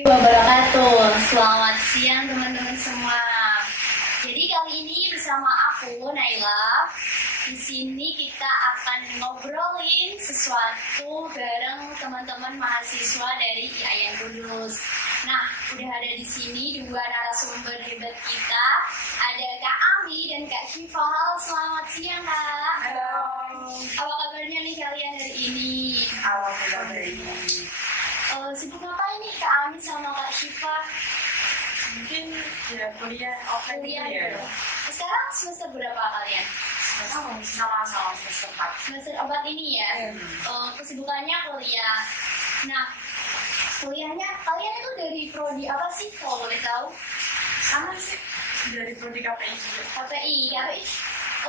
Wabarakatuh. Selamat siang teman-teman semua. Jadi kali ini bersama aku Naila. Di sini kita akan ngobrolin sesuatu bareng teman-teman mahasiswa dari IAIN Kudus. Nah, udah ada di sini dua narasumber hebat kita. Ada Kak Ami dan Kak Syifa. Halo, selamat siang Kak. Halo. Apa kabarnya nih kalian hari ini? Alhamdulillah baik. Sibuk ngapain nih Kak Ami sama Kak Syifa? Mungkin ya kuliah offline Kuliah ya. gitu. Sekarang semester berapa kalian? Sama-sama semester 4. Semester 4 ini ya. Kesibukannya kuliah. Nah, kuliahnya kalian itu dari prodi apa sih kalau boleh tahu? Sama sih dari prodi KPI juga. KPI.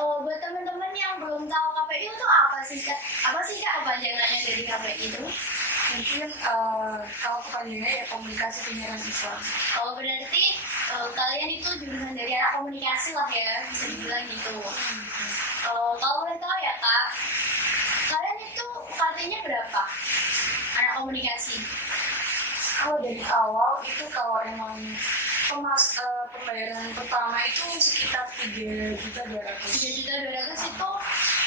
Oh, buat teman-teman yang belum tahu KPI itu apa sih Kak? Apa sih Kak kepanjangannya dari KPI itu? Mungkin kalau kepanjangannya ya komunikasi penyiaran Islam. Oh, berarti kalian itu jurusan dari anak komunikasi lah ya, bisa dibilang gitu. Kalau boleh tahu ya Kak, kalian itu UKT-nya berapa? Anak komunikasi. Kalau dari awal itu kalau emang pembayaran pertama itu sekitar 3.200.000. 3.200.000 itu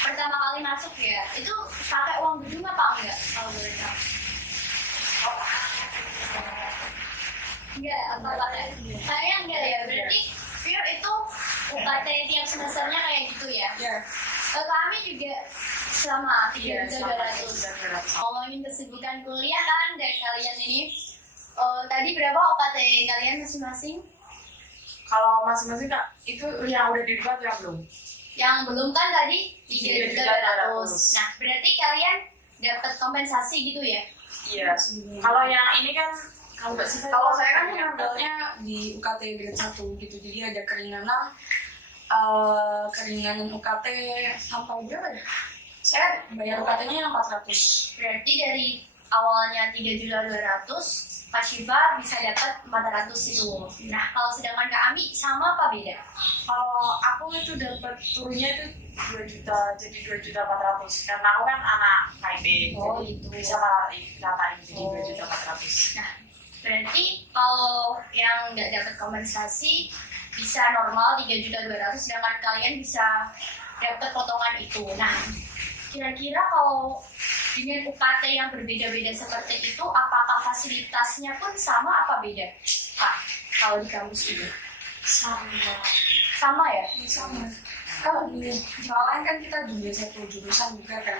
pertama kali masuk ya. Itu pakai uang gedung apa enggak? Kalau boleh tahu. Enggak, apa pakai? Saya enggak ya. Berarti pure itu UKT tiap semesternya kayak gitu ya. Ya. Kami juga sama 3.200. 3.200. Ngomongin kesibukan kuliah kan dari kalian ini. Tadi berapa UKT kalian masing-masing? Kalau masing-masing Kak, itu yang udah dibuat yang belum? Yang belum kan tadi 3.200. 3.200. Nah, berarti kalian dapat kompensasi gitu ya? Iya. Kalau yang ini kan kalau saya kan ngambilnya di UKT grade 1 gitu, jadi ada keringanan UKT sampai berapa ya? Saya bayar UKT-nya yang 400. Berarti dari awalnya 3.200.000, Kak Syifa bisa dapat 400 itu. Nah, kalau sedangkan Kak Ami sama apa beda? Kalau aku itu dapat turunnya itu 2 juta, jadi 2.400.000 karena aku kan anak KIP, Oh, jadi gitu. bisa ratain jadi 2.400.000. Nah, berarti kalau yang nggak dapat kompensasi bisa normal 3.200.000, sedangkan kalian bisa dapat potongan itu. Nah, kira-kira kalau dengan UKT yang berbeda-beda seperti itu, apakah fasilitasnya pun sama apa beda, Pak? Kalau di kampus ini sama ya? Sama. Kalau di soalnya kan kita juga satu jurusan juga kan.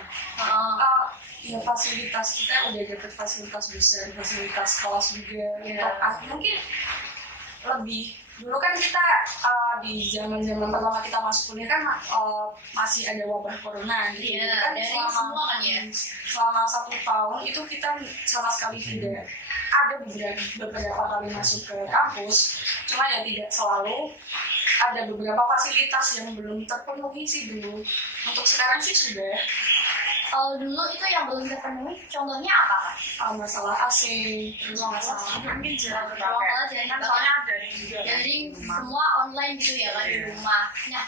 Ya fasilitas kita udah dapat fasilitas besar, fasilitas kelas juga. Mungkin lebih dulu kan kita di zaman pertama kita masuk kuliah kan masih ada wabah corona gitu. Iya, Kan dari semua kan ya. selama 1 tahun itu kita sama sekali tidak ada beberapa kali masuk ke kampus, cuma ya tidak selalu. Ada beberapa fasilitas yang belum terpenuhi sih dulu. Untuk sekarang sih sudah. Kalau dulu itu yang belum terpenuhi, contohnya apa Kak? Masalah AC, terus masalah Mungkin jarang Kalau terpakai. jangan Kan soalnya dari juga kan dari di rumah. semua online gitu ya kan di Iya. rumah. Nah,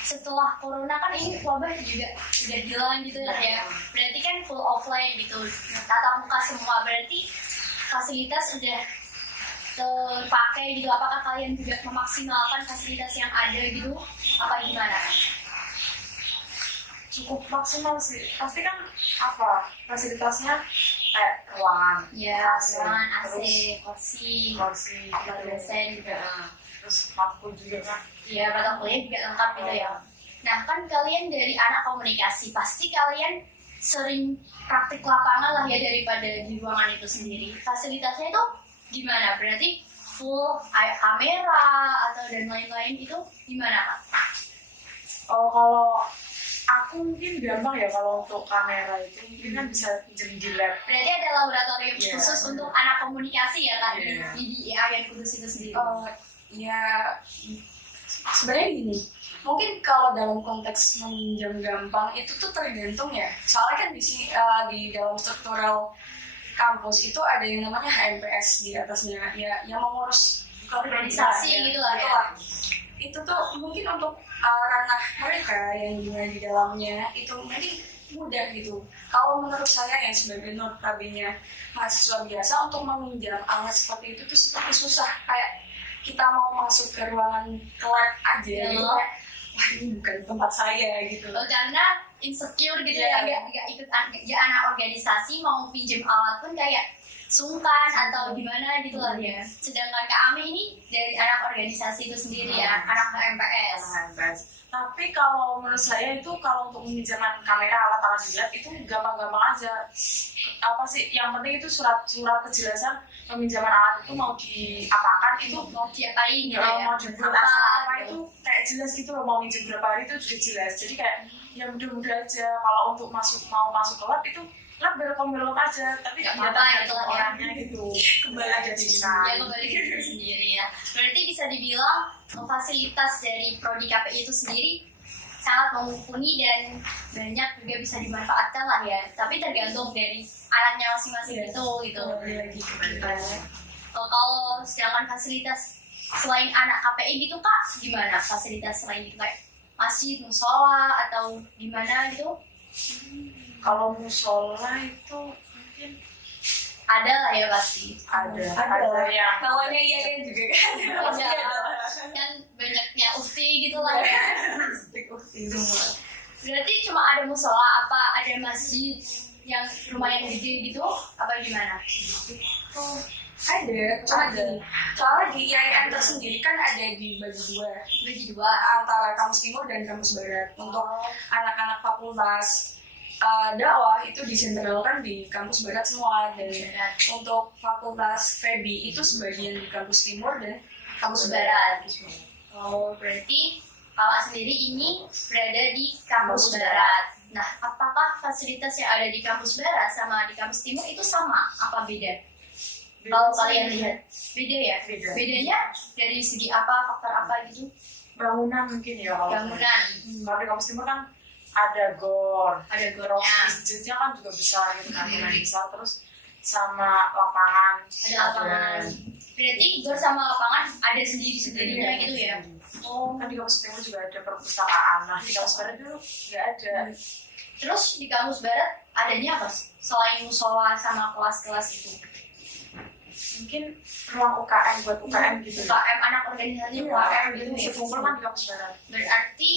setelah corona kan ini wabah juga udah hilang gitu lah ya. Berarti kan full offline gitu, tatap muka semua. Berarti fasilitas udah terpakai gitu. Apakah kalian juga memaksimalkan fasilitas yang ada gitu? Apa gimana? Cukup maksimal sih. Pasti kan fasilitasnya kayak ruangan, Ya, AC, ruangan AC, terus kursi, tempat dosen juga. terus matkul juga kan. Iya, mata kuliah juga lengkap gitu ya. Nah, kan kalian dari anak komunikasi, pasti kalian sering praktik lapangan lah ya daripada di ruangan itu sendiri. Fasilitasnya itu gimana? Berarti full kamera atau dan lain-lain itu gimana Kak? Kalau aku mungkin gampang ya kalau untuk kamera itu mungkin kan bisa pinjam di lab. Berarti ada laboratorium Iya. khusus untuk anak komunikasi ya Kak Iya. di IAIN Kudus itu sendiri. ya sebenarnya gini, mungkin kalau dalam konteks meminjam gampang itu tuh tergantung ya. Soalnya kan di sini di dalam struktural kampus itu ada yang namanya HMPS di atasnya, ya yang mengurus Organisasi gitu lah ya. Itu tuh mungkin untuk ranah mereka yang di dalamnya itu mungkin mudah gitu. Kalau menurut saya ya sebagai notabene mahasiswa biasa untuk meminjam alat seperti itu tuh seperti susah, kayak kita mau masuk ke ruangan lab aja gitu kayak wah ini bukan tempat saya gitu. Karena insecure gitu ya, nggak ikut ya, anak organisasi mau pinjam alat pun kayak sungkan atau gimana gitu lah ya. Sedangkan Kak Ami ini dari anak organisasi itu sendiri ya, anak HMPS. Tapi kalau menurut saya itu kalau untuk meminjamkan kamera alat-alat di lab itu gampang-gampang aja. Apa sih? Yang penting itu surat kejelasan peminjaman alat itu mau diapakan, itu mau diapain gitu ya. Mau dibuat acara apa itu kayak jelas gitu loh, mau minjem berapa hari itu juga jelas. Jadi kayak ya mudah-mudah aja. Kalau untuk mau masuk ke lab itu lab belok aja, tapi nggak apa-apa gitu lah orangnya gitu. Kembali aja bisa. Ya kembali ke diri sendiri ya. Berarti bisa dibilang fasilitas dari Prodi KPI itu sendiri sangat mumpuni dan banyak juga bisa dimanfaatkan lah ya. Tapi tergantung dari anaknya masing-masing gitu. Kalau sedangkan fasilitas selain anak KPI gitu Kak, gimana fasilitas selain itu kayak masjid, musola atau gimana gitu? Kalau musola itu mungkin ada lah ya pasti. Ada yang namanya iya kan juga kan. Pasti ada. Kan banyaknya ukti gitu lah ya. Ukti semua. Berarti cuma ada musola apa ada masjid yang lumayan gede gitu apa gimana? Ada. Soalnya di IAIN tersendiri kan ada bagi dua antara kampus timur dan kampus barat. Untuk anak-anak fakultas dakwah itu disentralkan di kampus barat semua, dan untuk fakultas FEBI itu sebagian di kampus timur dan kampus barat. Oh, berarti Kakak sendiri ini berada di kampus barat. Nah, apakah fasilitas yang ada di kampus barat sama di kampus timur itu sama? Apa beda? Kalau kalian lihat, beda ya? Bedanya dari segi apa, faktor apa gitu? Bangunan mungkin ya kalau bangunan. Kalau di kampus timur kan ada gor, gornya, masjidnya kan juga besar gitu kan, besar, terus sama lapangan. Ada lapangan. Berarti gor sama lapangan ada sendiri-sendirinya gitu ya? Oh, kan di kampus timur juga ada perpustakaan. Nah, di kampus barat itu nggak ada. Terus di kampus barat adanya apa selain musola sama kelas-kelas itu? Mungkin ruang UKM buat UKM gitu. UKM anak organisasi UKM gitu ya. Kumpul kan di kampus barat. Berarti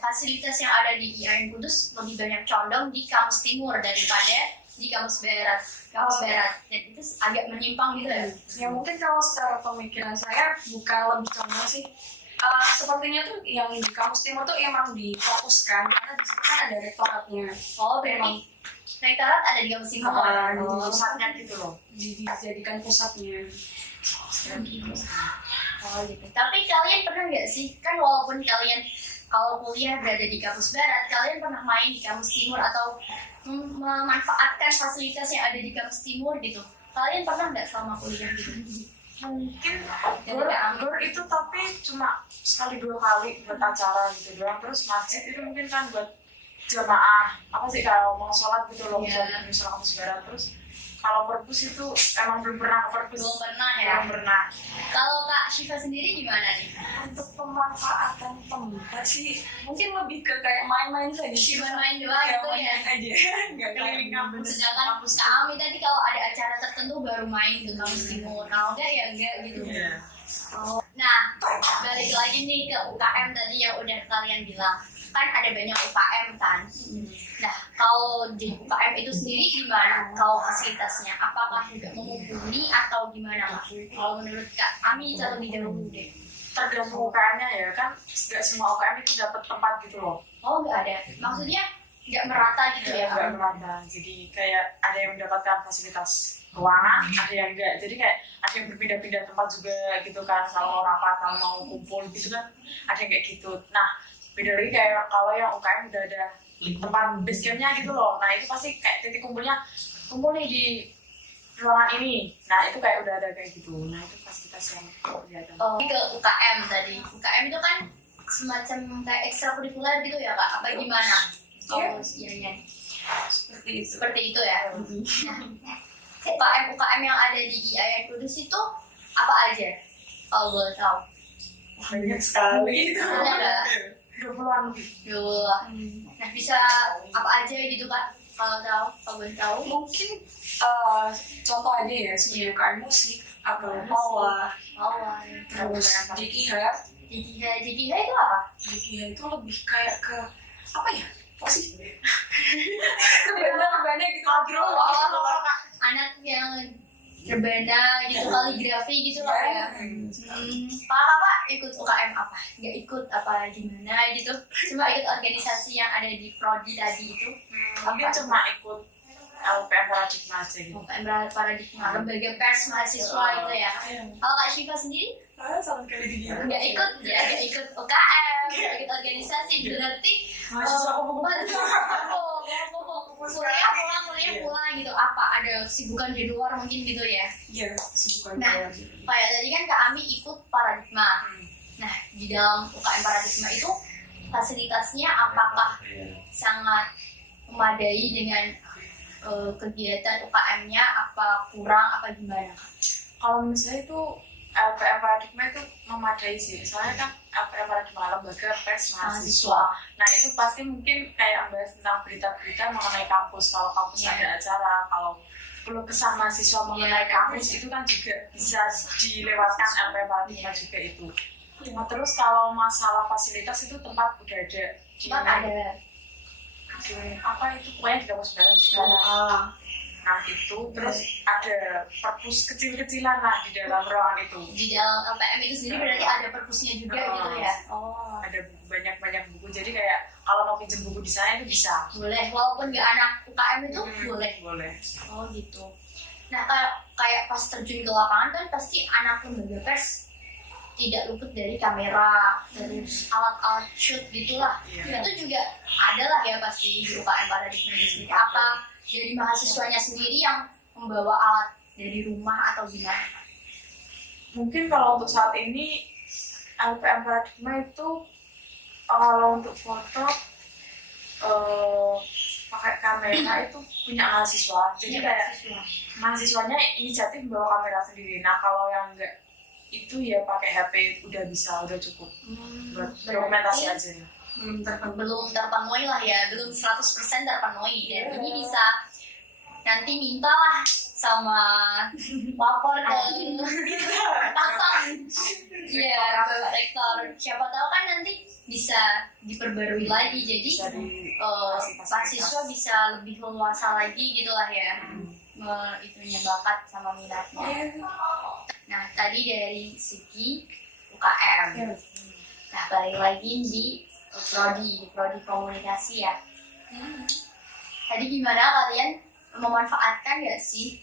fasilitas yang ada di IAIN Kudus lebih banyak condong di kampus timur daripada di kampus barat. Dan itu agak menyimpang gitu ya. Ya mungkin kalau secara pemikiran saya bukan lebih condong sih. Sepertinya tuh yang di kampus timur tuh emang difokuskan karena di situ kan ada rektoratnya. Oh, berarti rektorat ada di kampus timur. Pusatnya gitu loh. Dijadikan pusatnya. Oh gitu. Tapi kalian pernah nggak sih, kan walaupun kalian kalau kuliah berada di kampus barat, kalian pernah main di kampus timur atau memanfaatkan fasilitas yang ada di kampus timur gitu? Kalian pernah nggak selama kuliah gitu? Mungkin gor itu tapi cuma sekali 2 kali buat acara gitu doang. Terus masjid itu mungkin kan buat jamaah apa sih kalau mau sholat gitu loh, misalnya kampus barat. Terus kalau perpus itu emang belum pernah ke perpus. Belum pernah. Kalau Kak Syifa sendiri gimana nih? Untuk pemanfaatan tempat sih mungkin lebih ke kayak main-main saja sih. Main doang gitu ya. Aja. Nggak keliling kampus. Sedangkan Kak Ami tadi kalau ada acara tertentu baru main ke kampus timur. Kalau enggak ya enggak gitu. Oh. Nah, balik lagi nih ke UKM tadi yang udah kalian bilang. Kan ada banyak UKM kan. Nah, kalau di UKM itu sendiri gimana? Kalau fasilitasnya, apakah juga mumpuni atau gimana lah? Kalau menurut Kak Ami itu lebih dahulu deh. Tergantung UKM-nya ya kan, nggak semua UKM itu dapat tempat gitu loh. Oh, nggak ada. Maksudnya nggak merata gitu ya? Nggak merata. Jadi kayak ada yang mendapatkan fasilitas ruangan, ada yang enggak. Jadi kayak ada yang berpindah-pindah tempat juga gitu kan. Kalau mau rapat, kalau mau kumpul gitu kan, ada yang kayak gitu. Nah, beda lagi kayak kalau yang UKM udah ada tempat base camp-nya gitu loh. Nah itu pasti kayak titik kumpulnya, kumpul nih di ruangan ini. Nah itu kayak udah ada kayak gitu. Nah itu fasilitas yang kelihatan. Oh, ke UKM tadi. UKM itu kan semacam kayak ekstrakurikuler gitu ya Kak? Apa gimana? Oh iya. Seperti itu ya. Nah, UKM yang ada di IAIN Kudus itu apa aja? Kalau boleh tahu. Banyak sekali. 20-an lebih. Nah, bisa apa aja gitu Kak? Kalau boleh tahu? Mungkin contoh aja ya, sebagai UKM musik atau pola, terus JKH. JKH itu apa? JKH itu lebih kayak ke apa ya? Apa sih? Rebana gitu. Anak yang rebana gitu, kaligrafi gitu lah ya. Kakak ikut UKM apa? Nggak ikut apa gimana gitu? Cuma ikut organisasi yang ada di prodi tadi itu? Mungkin cuma ikut LPM Paradigma aja gitu. LPM Paradigma, lembaga pers mahasiswa itu ya. Kalau Kak Syifa sendiri? Sama sekali gitu. Nggak ikut UKM, nggak ikut organisasi, berarti mahasiswa kuliah pulang gitu. Apa ada kesibukan di luar mungkin gitu ya? Iya, kesibukan. Nah, kayak tadi kan Kak Ami ikut Paradigma. Nah, di dalam UKM Paradigma itu fasilitasnya apakah sangat memadai dengan kegiatan UKM-nya, apa kurang, apa gimana? Kalau menurut saya itu LPM Paradigma itu memadai sih, soalnya kan LPM Paradigma lembaga pers mahasiswa. Nah itu pasti mungkin kayak membahas tentang berita-berita mengenai kampus. Kalau kampus ada acara, kalau perlu kesan mahasiswa mengenai kampus itu kan juga bisa dilewatkan LPM Paradigma juga itu. Nah, terus kalau masalah fasilitas itu tempat udah ada. Tempat ada. Apa itu pokoknya di kampus barat. Nah itu terus ada perpus kecil-kecilan lah di dalam ruangan itu. Di dalam LPM itu sendiri berarti ada perpusnya juga gitu ya? Ada banyak buku, jadi kayak kalau mau pinjam buku di sana itu bisa. Boleh, walaupun nggak anak UKM itu boleh. Oh gitu. Nah kayak pas terjun ke lapangan kan pasti anak lembaga pers tidak luput dari kamera, terus alat-alat shoot gitulah. Itu juga ada lah ya pasti di UKM Paradigma di sini. Apa dari mahasiswanya sendiri yang membawa alat dari rumah atau gimana? Mungkin kalau untuk saat ini LPM Paradigma itu kalau untuk foto pakai kamera itu punya mahasiswa. Jadi kayak mahasiswanya inisiatif membawa kamera sendiri. Nah kalau yang enggak itu ya pakai HP udah cukup buat dokumentasi aja. Belum terpenuhi lah ya, belum 100% terpenuhi. Dan ini bisa nanti minta lah sama lapor ke pasang ke rektor. Siapa tahu kan nanti bisa diperbarui lagi, jadi mahasiswa bisa lebih leluasa lagi gitulah ya, itunya bakat sama minatnya. Nah tadi dari segi UKM. Nah balik lagi di prodi komunikasi ya. Tadi gimana kalian memanfaatkan nggak sih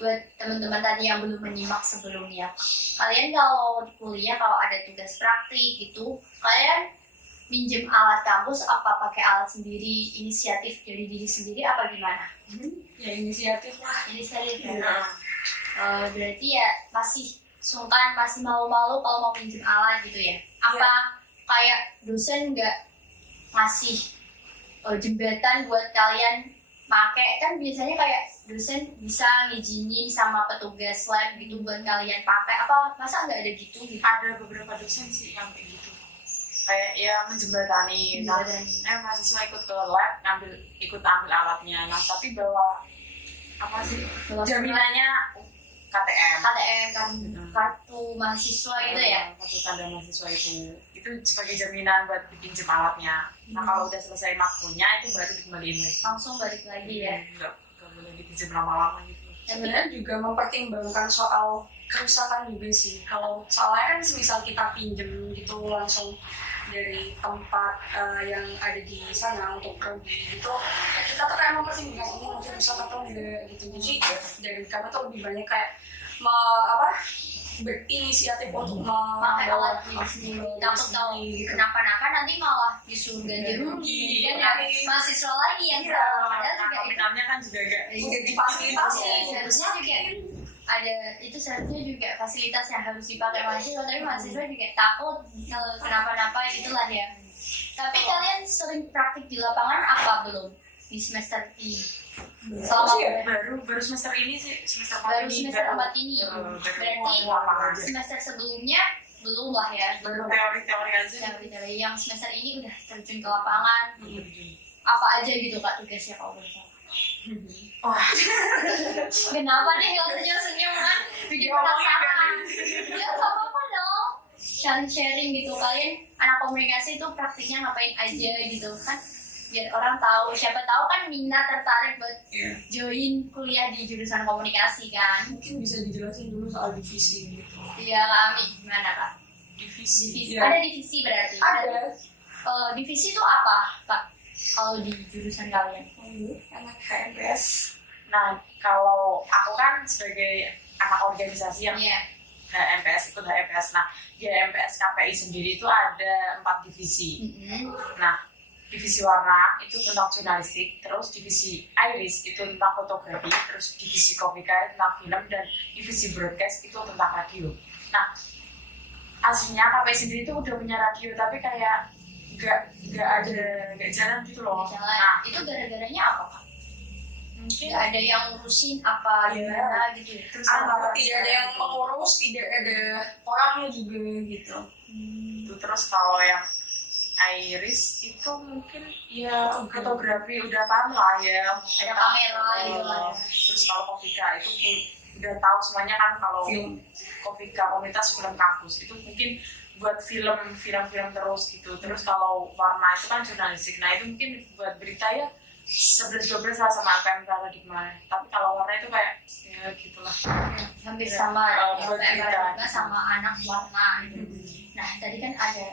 buat teman-teman tadi yang belum menyimak sebelumnya? Kalian kalau di kuliah kalau ada tugas praktik gitu, kalian minjem alat kampus apa pakai alat sendiri, inisiatif dari diri sendiri apa gimana? Ya inisiatif lah. Inisiatif ya. Berarti ya masih sungkan, masih malu-malu kalau mau minjem alat gitu ya? Apa kayak dosen nggak ngasih jembatan buat kalian pakai? Kan biasanya kayak dosen bisa ngizinin sama petugas lab gitu buat kalian pakai, apa masa nggak ada gitu? Ada beberapa dosen sih yang kayak gitu, kayak ya menjembatani. Mahasiswa ikut ke lab ikut ambil alatnya, nah tapi bawa apa sih jaminannya KTM kan kartu mahasiswa gitu ya? Kartu tanda mahasiswa itu sebagai jaminan buat pinjam alatnya. Nah kalau udah selesai makulnya itu baru dikembaliin lagi. Langsung balik lagi ya? Nggak boleh dipinjam lama-lama gitu. Sebenarnya juga mempertimbangkan soal kerusakan juga sih. Kalau soalnya kan misal kita pinjam gitu langsung dari tempat yang ada di sana untuk prodi gitu, kita tuh kayak mempertimbangkan ini nanti rusak atau enggak gitu. Jadi dari kami tuh lebih banyak kayak berinisiatif untuk pakai alat sendiri. Takut tahu kenapa-napa nanti malah disuruh ganti rugi dan mahasiswa lagi yang salah. Padahal juga nominalnya kan juga gak difasilitasi. Seharusnya juga ada itu, seharusnya juga fasilitas yang harus dipakai mahasiswa, tapi mahasiswa juga takut kalau kenapa-napa gitulah ya. Tapi kalian sering praktik di lapangan apa belum di semester ini? Baru semester ini sih, semester 4 ini. Berarti semester sebelumnya belum lah ya, baru teori-teori aja. Teori-teori yang semester ini udah terjun ke lapangan. Apa aja gitu Kak tugasnya kalau boleh tahu? Wah, Kenapa nih kalau senyum-senyum kan bikin penasaran? Ya nggak apa-apa dong, sharing gitu. Kalian anak komunikasi itu praktiknya ngapain aja gitu kan, biar orang tahu, siapa tahu kan minat tertarik buat join kuliah di jurusan komunikasi kan. Mungkin bisa dijelasin dulu soal divisi gitu. Iya Kak Ami, gimana Kak? divisi. Ada divisi berarti? Ada. Divisi itu apa Kak kalau di jurusan kalian? Anak HMPS. Nah, kalau aku kan sebagai anak organisasi yang HMPS, ikut HMPS. Nah, di HMPS KPI sendiri itu ada 4 divisi. Nah, divisi warna itu tentang jurnalistik, terus divisi iris itu tentang fotografi, terus divisi Komika tentang film, dan divisi broadcast itu tentang radio. Nah, aslinya KPI sendiri itu udah punya radio, tapi kayak nggak jalan gitu loh. Nah, itu gara-garanya apa Kak? Mungkin ada yang ngurusin apa gimana gitu. Terus tidak ada yang mengurus, tidak ada orangnya juga gitu. Terus kalau yang iris itu mungkin ya fotografi udah paham lah ya, ada kamera gitu lah. Terus kalau Komika itu udah tahu semuanya kan, kalau Komika komunitas film kampus itu mungkin buat film terus gitu. Terus kalau warna itu kan jurnalistik, nah itu mungkin buat berita ya 11-12 lah sama apa yang tadi kemarin. Tapi kalau warna itu kayak ya gitulah, hampir sama buat berita sama anak warna gitu. Nah tadi kan ada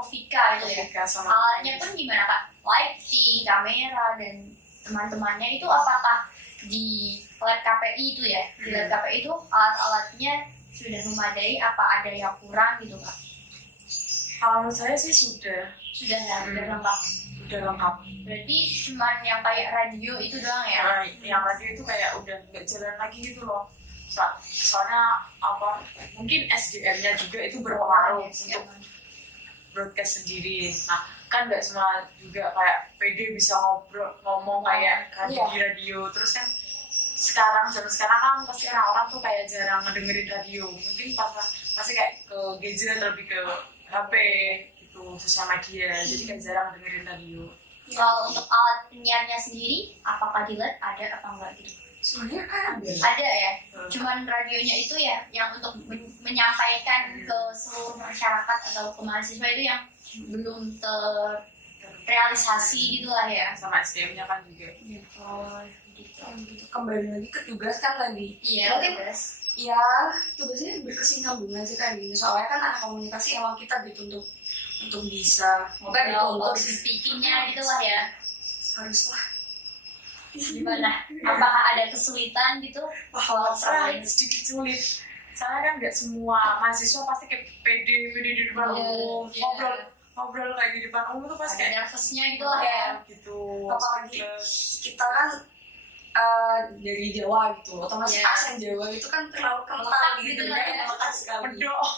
Komika gitu ya. Alatnya pun gimana Kak? Lighting, kamera dan teman-temannya itu apakah di lab KPI itu ya? Di lab KPI itu alat-alatnya sudah memadai, apa ada yang kurang gitu Kak? Kalau menurut saya sih sudah lengkap. Udah lengkap. Berarti cuma yang kayak radio itu doang ya? Nah, yang radio itu kayak udah nggak jalan lagi gitu loh. Soalnya apa? Mungkin SDM-nya juga itu berpengaruh untuk broadcast sendiri. Nah, kan nggak semua juga kayak PD bisa ngomong kayak di radio. Terus kan zaman sekarang kan pasti orang-orang tuh kayak jarang ngedengerin radio. Mungkin pasti kayak ke gadget, lebih ke HP gitu, sosial media. Jadi kayak jarang ngedengerin radio. Kalau untuk alat penyiarnya sendiri, apakah di lab ada apa enggak gitu? Sebenarnya kan ada ya. Cuman radionya itu ya yang untuk menyampaikan ke seluruh masyarakat atau ke mahasiswa itu yang belum terrealisasi gitu lah ya. Sama SDM-nya kan juga. Gitu. Kembali lagi ke tugas kan tadi. Iya, tugas. Ya, tugasnya berkesinambungan sih kayak gini. Soalnya kan anak komunikasi emang kita dituntut untuk bisa ngobrol, speakingnya gitu lah ya. Haruslah. Gimana? Apakah ada kesulitan gitu? Kalau sedikit sulit. Soalnya kan nggak semua mahasiswa pasti kayak pede di depan umum, ngobrol kayak di depan umum tuh pasti kayak nervousnya gitu lah ya. Gitu. Apalagi kita kan dari Jawa gitu, otomatis aksen Jawa itu kan terlalu kental gitu ya, melekat sekali. Bedok.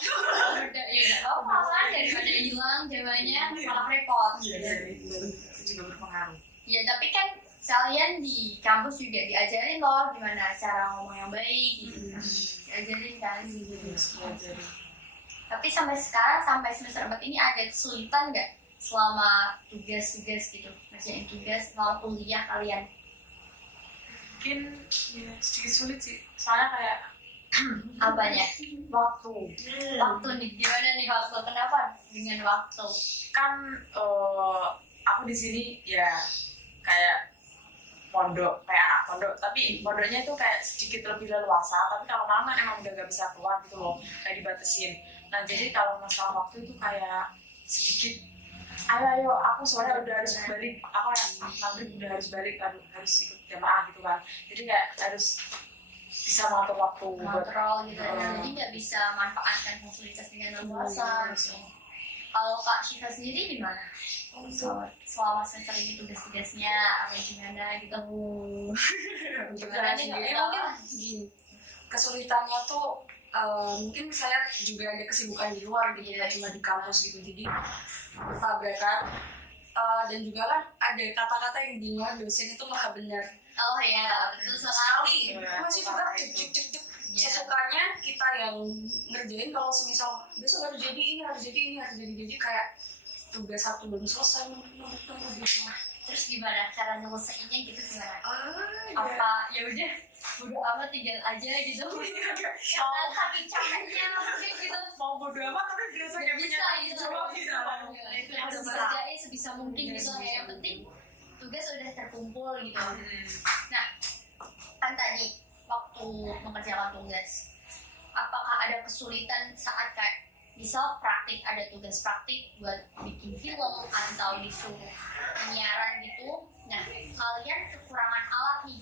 Ya nggak apa-apa kan, daripada hilang Jawanya malah repot. Itu juga berpengaruh. Ya tapi kan kalian di kampus juga diajarin loh gimana cara ngomong yang baik gitu. Diajarin kan gitu. Tapi sampai sekarang, sampai semester 4 ini ada kesulitan nggak selama tugas-tugas gitu, ngerjain tugas selama kuliah kalian? Mungkin ya sedikit sulit sih, soalnya kayak apanya? Waktu nih, gimana nih waktu? Kenapa dengan waktu? Kan aku di sini ya kayak pondok, kayak anak pondok, tapi pondoknya itu kayak sedikit lebih leluasa. Tapi kalau malam kan emang udah gak bisa keluar gitu loh, kayak dibatasin. Nah jadi kalau masalah waktu itu kayak sedikit ayo aku soalnya udah harus balik, aku maghrib udah harus balik, harus ikut jamaah gitu kan. Jadi kayak harus bisa mengatur waktu, kontrol gitu. Jadi nggak bisa manfaatkan fasilitas dengan leluasa. Kalau Kak Syifa sendiri gimana? Selama semester ini tugas-tugasnya apa gimana gitu? Mungkin kesulitannya tuh mungkin saya juga ada kesibukan di luar gitu, nggak cuma di kampus gitu, jadi tabrakan. Dan juga kan ada kata-kata yang dengar dosen itu maha benar. Oh iya, betul sekali. Masih juga cek sesukanya kita yang ngerjain. Kalau semisal besok harus jadi ini, harus jadi ini, harus jadi kayak tugas satu belum selesai numpuk gitu. Terus gimana cara nyelesainnya gitu gimana? Ya. Apa ya udah bodo amat tinggal aja gitu. Karena saking capeknya mungkin gitu. Mau bodo amat tapi biasanya Bisa gitu. bisa. Itu harus kerjain sebisa mungkin gitu. Yang penting tugas udah terkumpul gitu. Nah, kan tadi waktu mengerjakan tugas, apakah ada kesulitan saat kayak misal praktik, ada tugas praktik buat bikin film atau disuruh penyiaran gitu. Nah, kalian kekurangan alat nih,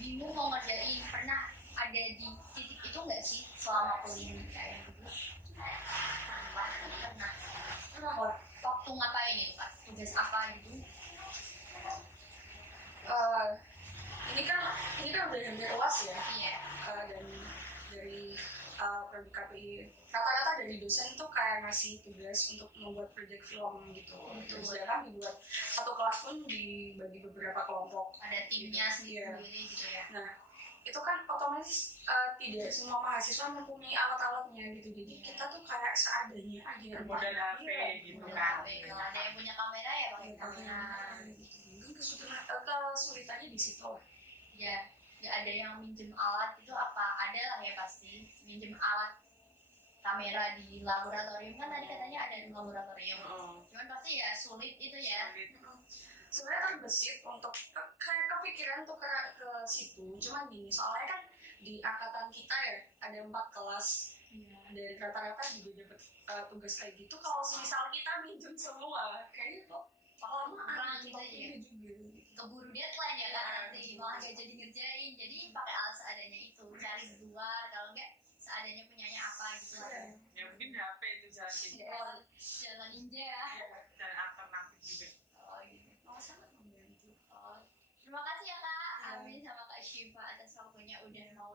bingung mau ngerjain, pernah ada di titik itu nggak sih selama kuliah nih kayak gitu? Pernah. Waktu ngapain itu Kak? Tugas apa gitu? Ini kan udah hampir UAS ya. Iya. Dan dari Prodi KPI rata-rata dari dosen tuh kayak ngasih tugas untuk membuat proyek film gitu. Terus jarang dibuat satu kelas pun dibagi beberapa kelompok. Ada timnya sendiri gitu ya. Nah, itu kan otomatis tidak semua mahasiswa mempunyai alat-alatnya gitu. Jadi kita tuh kayak seadanya aja. Modal HP gitu kan. Kalau ada yang punya kamera ya pakai kamera. Mungkin kesulitannya di situ lah. Ya, nggak ada yang minjem alat itu apa? Ada lah ya pasti minjem alat kamera di laboratorium, kan tadi katanya ada di laboratorium. Cuman pasti ya sulit itu ya. Sebenarnya terbesit untuk kayak kepikiran tuh ke situ. Cuman gini, soalnya kan di angkatan kita ya ada 4 kelas. Dan rata-rata juga dapat tugas kayak gitu. Kalau misal kita minjem semua, kayaknya kok lama gitu aja ya. Juga. Keburu deadline ya kan, nanti malah gak jadi ngerjain. Jadi pakai alat seadanya itu, cari di luar. Kalau enggak seadanya punyanya apa gitu. Ya mungkin HP itu jalan gitu. Jalan ninja ya. Jalan alternatif juga. Oh gitu. Sangat membantu. Terima kasih ya Kak Amin sama Kak Syifa atas waktunya udah mau